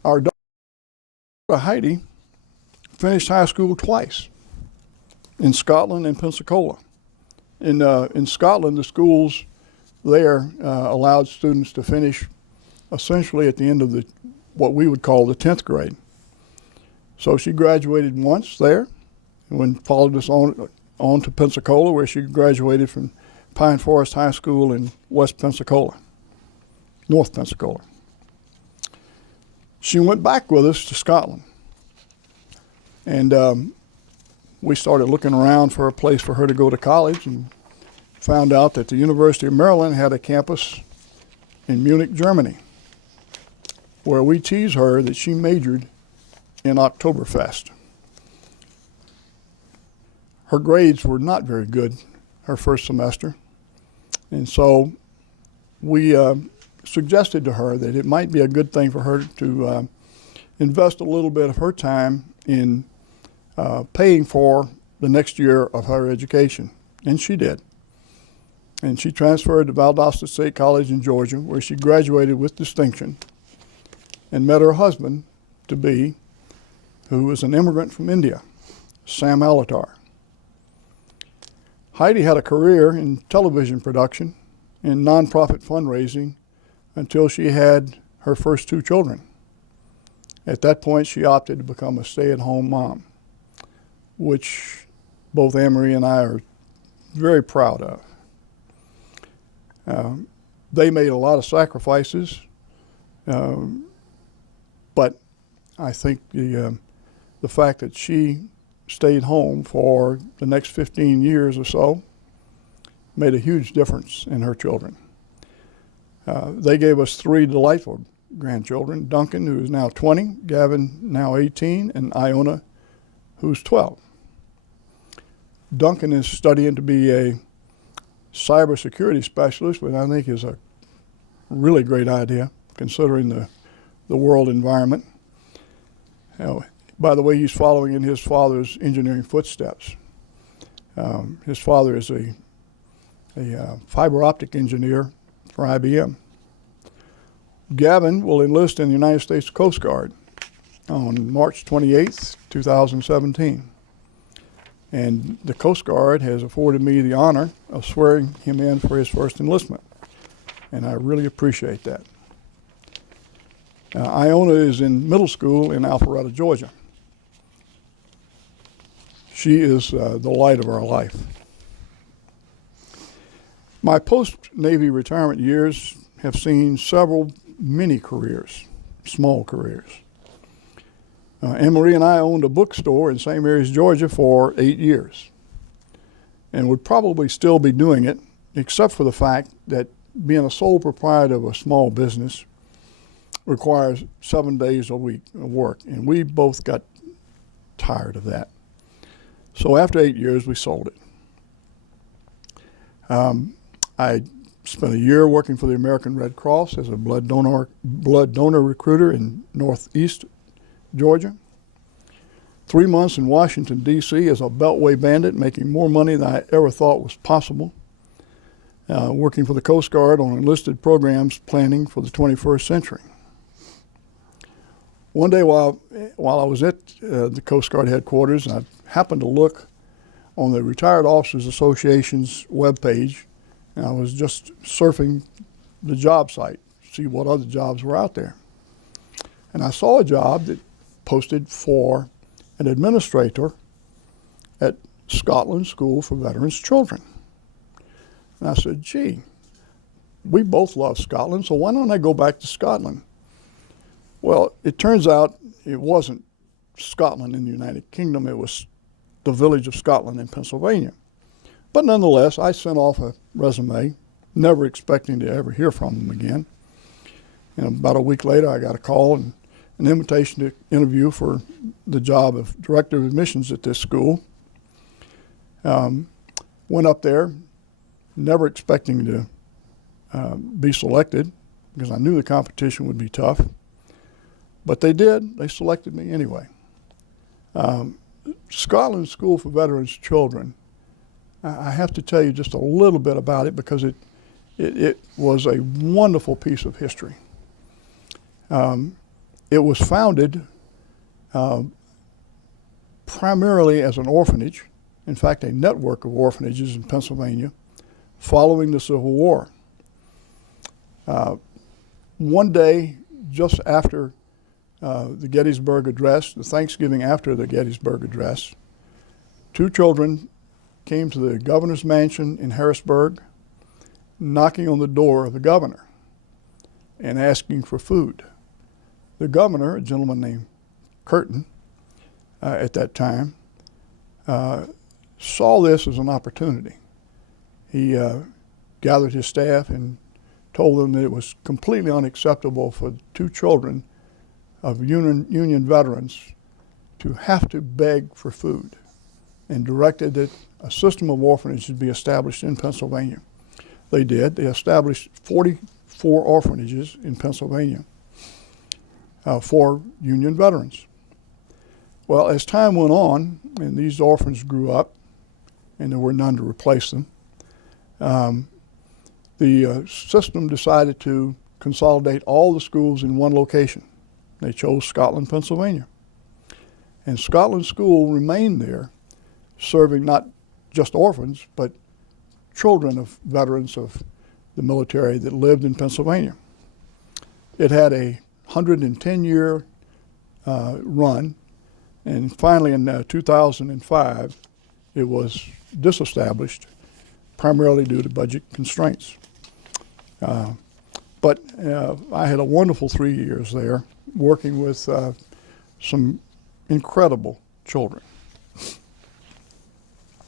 Our daughter Heidi finished high school twice, in Scotland and Pensacola. In Scotland, the schools there allowed students to finish essentially at the end of what we would call the 10th grade. So she graduated once there, and followed us on to Pensacola, where she graduated from Pine Forest High School in West Pensacola, North Pensacola. She went back with us to Scotland, and we started looking around for a place for her to go to college, and found out that the University of Maryland had a campus in Munich, Germany, where we teased her that she majored in Oktoberfest. Her grades were not very good her first semester, and so we suggested to her that it might be a good thing for her to invest a little bit of her time in paying for the next year of her education, and she did. And she transferred to Valdosta State College in Georgia, where she graduated with distinction and met her husband-to-be, who was an immigrant from India, Sam Alatar. Heidi had a career in television production and nonprofit fundraising until she had her first two children. At that point, she opted to become a stay-at-home mom, which both Anne-Marie and I are very proud of. They made a lot of sacrifices, but I think the fact that she stayed home for the next 15 years or so made a huge difference in her children. They gave us three delightful grandchildren: Duncan, who is now 20, Gavin, now 18, and Iona, who's 12. Duncan is studying to be a cybersecurity specialist, which I think is a really great idea, considering the world environment. By the way, he's following in his father's engineering footsteps. His father is a fiber optic engineer for IBM. Gavin will enlist in the United States Coast Guard on March 28th, 2017. And the Coast Guard has afforded me the honor of swearing him in for his first enlistment, and I really appreciate that. Iona is in middle school in Alpharetta, Georgia. She is the light of our life. My post-Navy retirement years have seen several mini careers, small careers. Anne-Marie and I owned a bookstore in St. Mary's, Georgia for 8 years, and would probably still be doing it, except for the fact that being a sole proprietor of a small business requires 7 days a week of work, and we both got tired of that. So after 8 years, we sold it. I spent a year working for the American Red Cross as a blood donor recruiter in Northeast Georgia. 3 months in Washington, D.C. as a Beltway bandit, making more money than I ever thought was possible. Working for the Coast Guard on enlisted programs planning for the 21st century. One day while I was at the Coast Guard headquarters, I happened to look on the Retired Officers Association's webpage, and I was just surfing the job site to see what other jobs were out there. And I saw a job that posted for an administrator at Scotland School for Veterans Children. And I said, gee, we both love Scotland, so why don't I go back to Scotland? Well, it turns out it wasn't Scotland in the United Kingdom, it was the village of Scotland in Pennsylvania. But nonetheless, I sent off a resume, never expecting to ever hear from them again. And about a week later, I got a call and an invitation to interview for the job of director of admissions at this school. Went up there, never expecting to be selected because I knew the competition would be tough. But they did. They selected me anyway. Scotland School for Veterans Children, I have to tell you just a little bit about it because it was a wonderful piece of history. It was founded primarily as an orphanage, in fact, a network of orphanages in Pennsylvania following the Civil War. One day, just after the Gettysburg Address, the Thanksgiving after the Gettysburg Address, two children came to the governor's mansion in Harrisburg, knocking on the door of the governor and asking for food. The governor, a gentleman named Curtin, at that time, saw this as an opportunity. He gathered his staff and told them that it was completely unacceptable for two children of Union veterans to have to beg for food, and directed that a system of orphanages be established in Pennsylvania. They did. They established 44 orphanages in Pennsylvania for Union veterans. Well, as time went on, and these orphans grew up, and there were none to replace them, the system decided to consolidate all the schools in one location. They chose Scotland, Pennsylvania. And Scotland School remained there, serving not just orphans, but children of veterans of the military that lived in Pennsylvania. It had a 110-year run, and finally in 2005, it was disestablished, primarily due to budget constraints. But I had a wonderful 3 years there, working with some incredible children.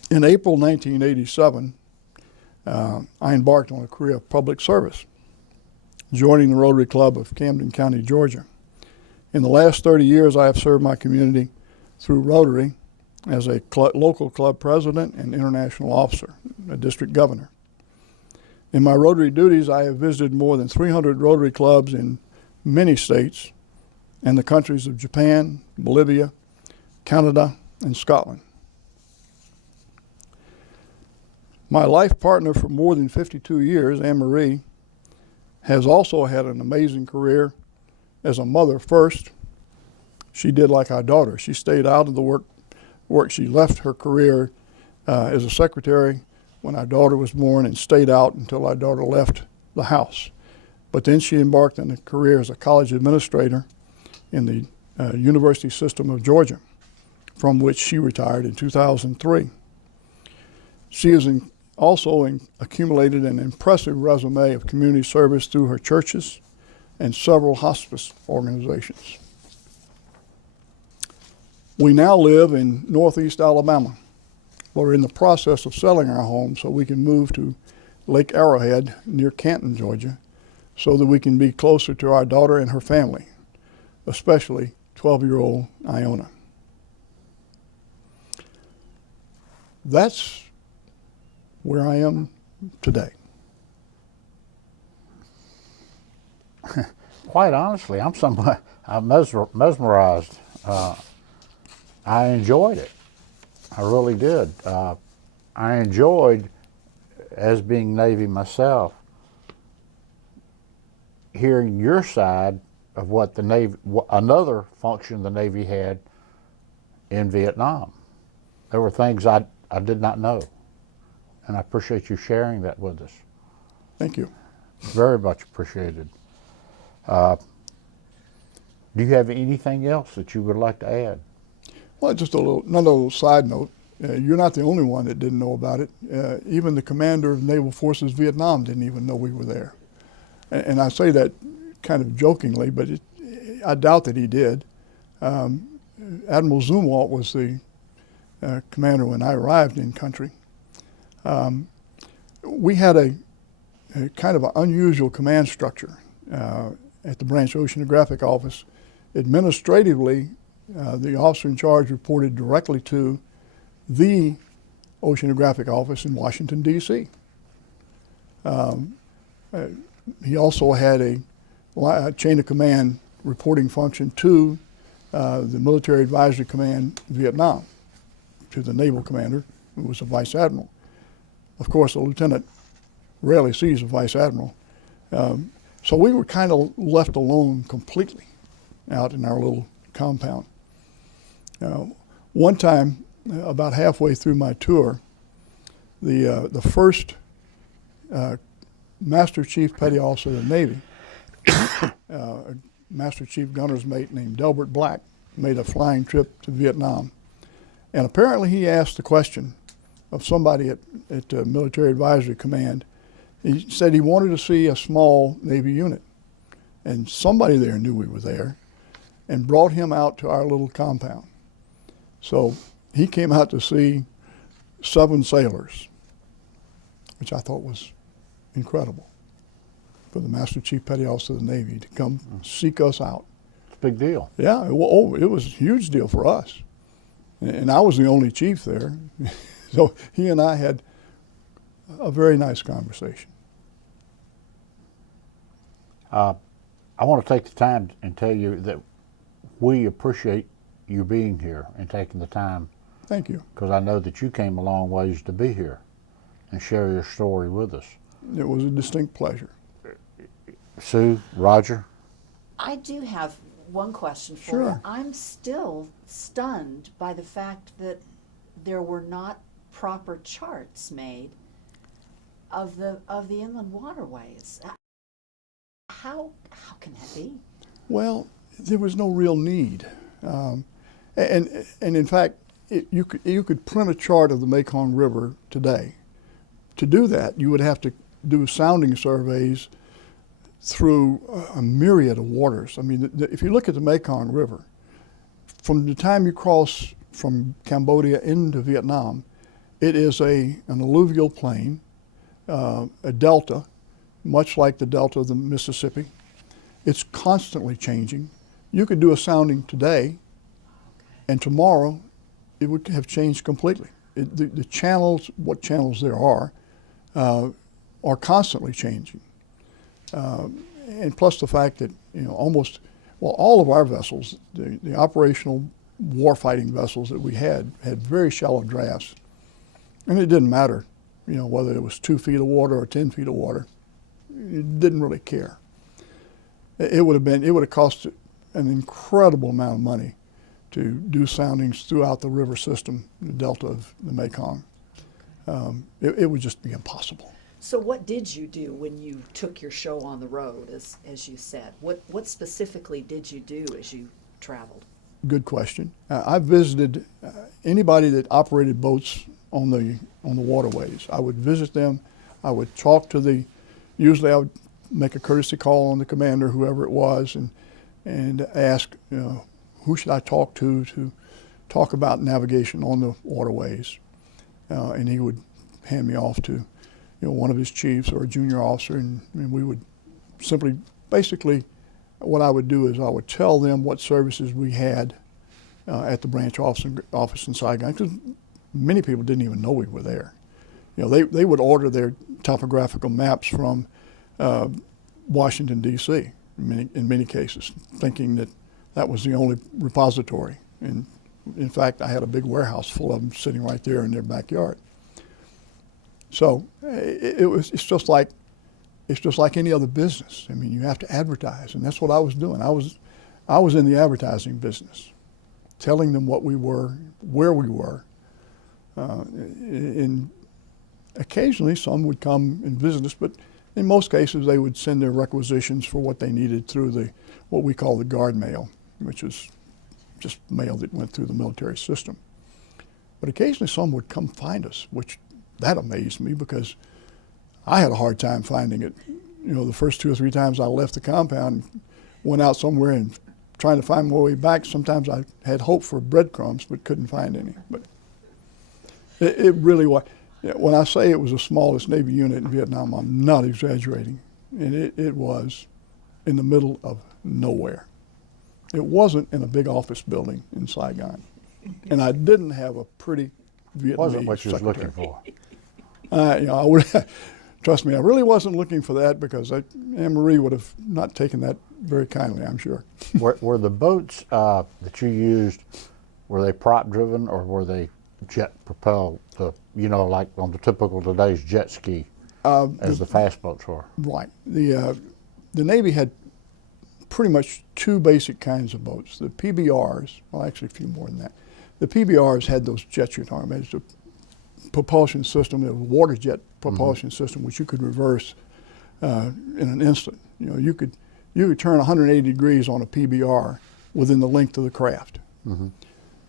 In April 1987, I embarked on a career of public service, joining the Rotary Club of Camden County, Georgia. In the last 30 years, I have served my community through Rotary as a local club president and international officer, a district governor. In my Rotary duties, I have visited more than 300 Rotary clubs in many states and the countries of Japan, Bolivia, Canada, and Scotland. My life partner for more than 52 years, Anne Marie, has also had an amazing career as a mother first. She did like our daughter. She stayed out of the work. She left her career as a secretary when our daughter was born and stayed out until our daughter left the house. But then she embarked on a career as a college administrator in the University System of Georgia, from which she retired in 2003. She has also accumulated an impressive resume of community service through her churches and several hospice organizations. We now live in Northeast Alabama. We're in the process of selling our home so we can move to Lake Arrowhead near Canton, Georgia, so that we can be closer to our daughter and her family, especially 12-year-old Iona. That's where I am today. Quite honestly, I'm mesmerized. I enjoyed it. I really did. I enjoyed, as being Navy myself, hearing your side of what the Navy, another function the Navy had in Vietnam. There were things I did not know, and I appreciate you sharing that with us. Thank you. Very much appreciated. Do you have anything else that you would like to add? Well, just another little side note. You're not the only one that didn't know about it. Even the commander of Naval Forces Vietnam didn't even know we were there. And I say that kind of jokingly, but I doubt that he did. Admiral Zumwalt was the commander when I arrived in country. We had a kind of an unusual command structure at the branch oceanographic office. Administratively, the officer in charge reported directly to the oceanographic office in Washington, D.C. He also had a chain of command reporting function to the Military Advisory Command Vietnam, to the naval commander, who was a vice admiral. Of course, a lieutenant rarely sees a vice admiral. So we were kind of left alone completely out in our little compound. One time, about halfway through my tour, the first Master Chief Petty Officer of the Navy, a Master Chief Gunner's mate named Delbert Black, made a flying trip to Vietnam. And apparently he asked the question of somebody at Military Advisory Command. He said he wanted to see a small Navy unit. And somebody there knew we were there and brought him out to our little compound. So he came out to see 7 sailors, which I thought was incredible for the Master Chief Petty Officer of the Navy to come seek us out. It's a big deal. Yeah, it was a huge deal for us. And I was the only chief there. So he and I had a very nice conversation. I want to take the time and tell you that we appreciate you being here and taking the time. Thank you. Because I know that you came a long ways to be here and share your story with us. It was a distinct pleasure. Sue, Roger? I do have one question for Sure. you. I'm still stunned by the fact that there were not proper charts made of the inland waterways. How can that be? Well, there was no real need. And in fact, you could print a chart of the Mekong River today. To do that, you would have to do sounding surveys through a myriad of waters. I mean, if you look at the Mekong River, from the time you cross from Cambodia into Vietnam, it is an alluvial plain, a delta, much like the delta of the Mississippi. It's constantly changing. You could do a sounding today, and tomorrow it would have changed completely. The channels, what channels there are constantly changing. And plus the fact that, all of our vessels, the operational warfighting vessels that we had very shallow drafts. And it didn't matter, whether it was 2 feet of water or 10 feet of water. It didn't really care. It would have cost an incredible amount of money to do soundings throughout the river system, the delta of the Mekong. It would just be impossible. So what did you do when you took your show on the road, as you said? What specifically did you do as you traveled? Good question. I visited anybody that operated boats on the waterways. I would visit them. I would talk to usually I would make a courtesy call on the commander, whoever it was, and ask, who should I talk to talk about navigation on the waterways. And he would hand me off to one of his chiefs or a junior officer, and we would basically, what I would do is I would tell them what services we had at the branch office in Saigon, because many people didn't even know we were there. They would order their topographical maps from Washington, D.C. in many cases, thinking that was the only repository. And in fact, I had a big warehouse full of them sitting right there in their backyard. So it's just like any other business. I mean, you have to advertise, and that's what I was doing. I was in the advertising business, telling them what we were, where we were. And occasionally some would come and visit us, but in most cases they would send their requisitions for what they needed through what we call the guard mail. which is just mail that went through the military system. But occasionally some would come find us, which that amazed me because I had a hard time finding it. You know, the first 2 or 3 times I left the compound, went out somewhere and trying to find my way back, sometimes I had hope for breadcrumbs but couldn't find any. But it really was. When I say it was the smallest Navy unit in Vietnam, I'm not exaggerating. And it was in the middle of nowhere. It wasn't in a big office building in Saigon. And I didn't have a pretty Vietnamese Wasn't what you was secretary. looking for. You know, I would, trust me, I really wasn't looking for that because Anne-Marie would have not taken that very kindly, I'm sure. Were the boats that you used, were they prop driven or were they jet propelled? You know, like on the typical today's jet ski, as the fast boats were. Right. The Navy had pretty much 2 basic kinds of boats. The PBRs, well, actually a few more than that. The PBRs had those jets you're talking about. It's a propulsion system, a water jet propulsion system, which you could reverse in an instant. You know, you could turn 180 degrees on a PBR within the length of the craft.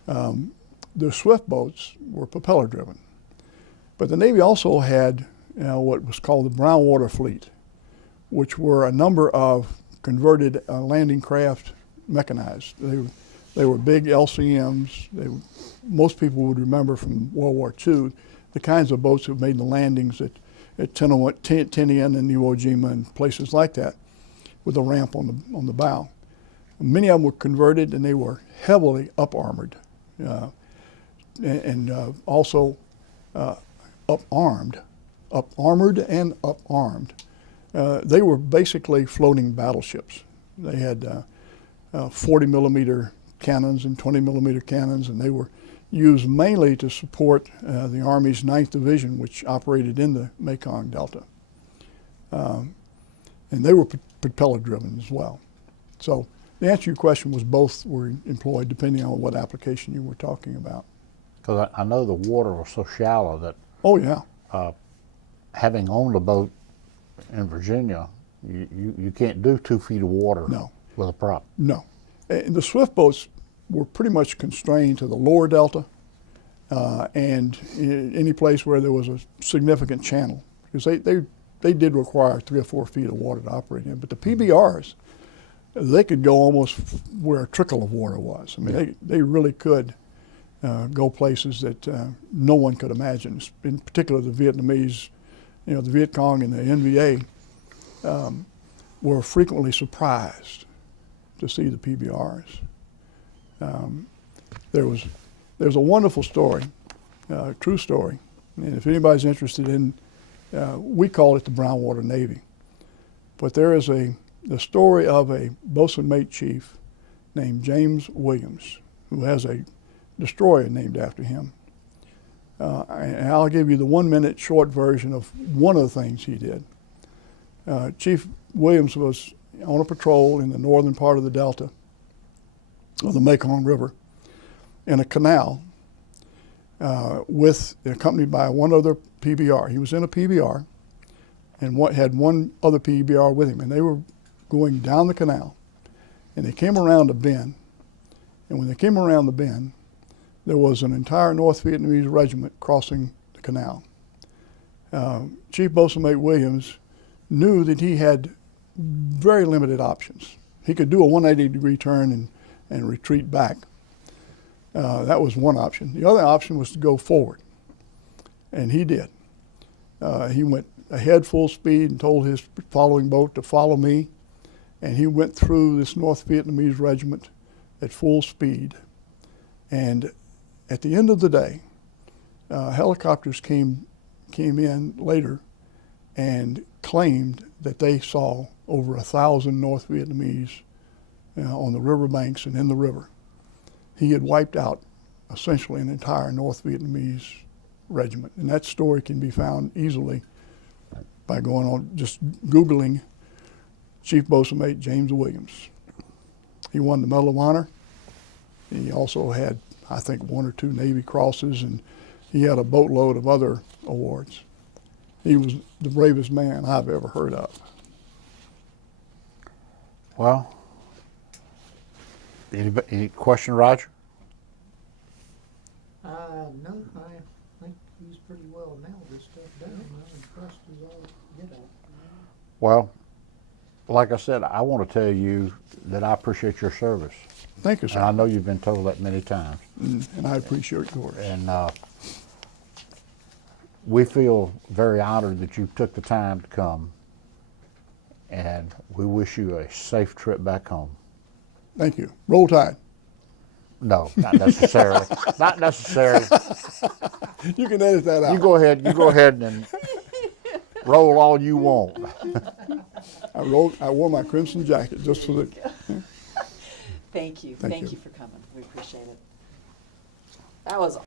The swift boats were propeller driven. But the Navy also had what was called the brown water fleet, which were a number of converted landing craft mechanized. They were big LCMs. Most people would remember from World War II the kinds of boats that made the landings at Tinian and Iwo Jima and places like that with a ramp on the bow. Many of them were converted and they were heavily up-armored and also up-armored and up-armed. They were basically floating battleships. They had 40 millimeter cannons and 20 millimeter cannons, and they were used mainly to support the Army's 9th Division, which operated in the Mekong Delta. And they were propeller driven as well. So the answer to your question was both were employed depending on what application you were talking about. Because I know the water was so shallow that Oh yeah. having owned a boat in Virginia, you can't do 2 feet of water No. with a prop. No. And the swift boats were pretty much constrained to the lower delta and any place where there was a significant channel, because they did require 3 or 4 feet of water to operate in. But the PBRs, they could go almost where a trickle of water was. I mean, they really could go places that no one could imagine. In particular, the Vietnamese, the Viet Cong and the NVA were frequently surprised to see the PBRs. There's a wonderful story, true story, and if anybody's interested in, we call it the Brown Water Navy. But there is the story of a bosun mate chief named James Williams, who has a destroyer named after him. And I'll give you the 1-minute short version of one of the things he did. Chief Williams was on a patrol in the northern part of the delta of the Mekong River in a canal accompanied by one other PBR. He was in a PBR and had one other PBR with him, and they were going down the canal, and they came around a bend, and when they came around the bend, there was an entire North Vietnamese regiment crossing the canal. Chief Bosun Mate Williams knew that he had very limited options. He could do a 180-degree turn and retreat back. That was one option. The other option was to go forward, and he did. He went ahead full speed and told his following boat to follow me, and he went through this North Vietnamese regiment at full speed. And at the end of the day, helicopters came in later and claimed that they saw over 1,000 North Vietnamese on the riverbanks and in the river. He had wiped out essentially an entire North Vietnamese regiment. And that story can be found easily by going on, just Googling Chief Bosun Mate James Williams. He won the Medal of Honor. He also had, I think, 1 or 2 Navy Crosses, and he had a boatload of other awards. He was the bravest man I've ever heard of. Well, Any question, Roger? No, I think he's pretty well nailed this stuff down. I'm impressed as all get out. Well, like I said, I want to tell you that I appreciate your service. Thank you, sir. And I know you've been told that many times. And I appreciate yours. And we feel very honored that you took the time to come. And we wish you a safe trip back home. Thank you. Roll Tide. No, not necessarily. Not necessarily. You can edit that out. You go ahead and roll all you want. I wore my crimson jacket just for the. Thank you. Thank Thank you. you for coming. We appreciate it. That was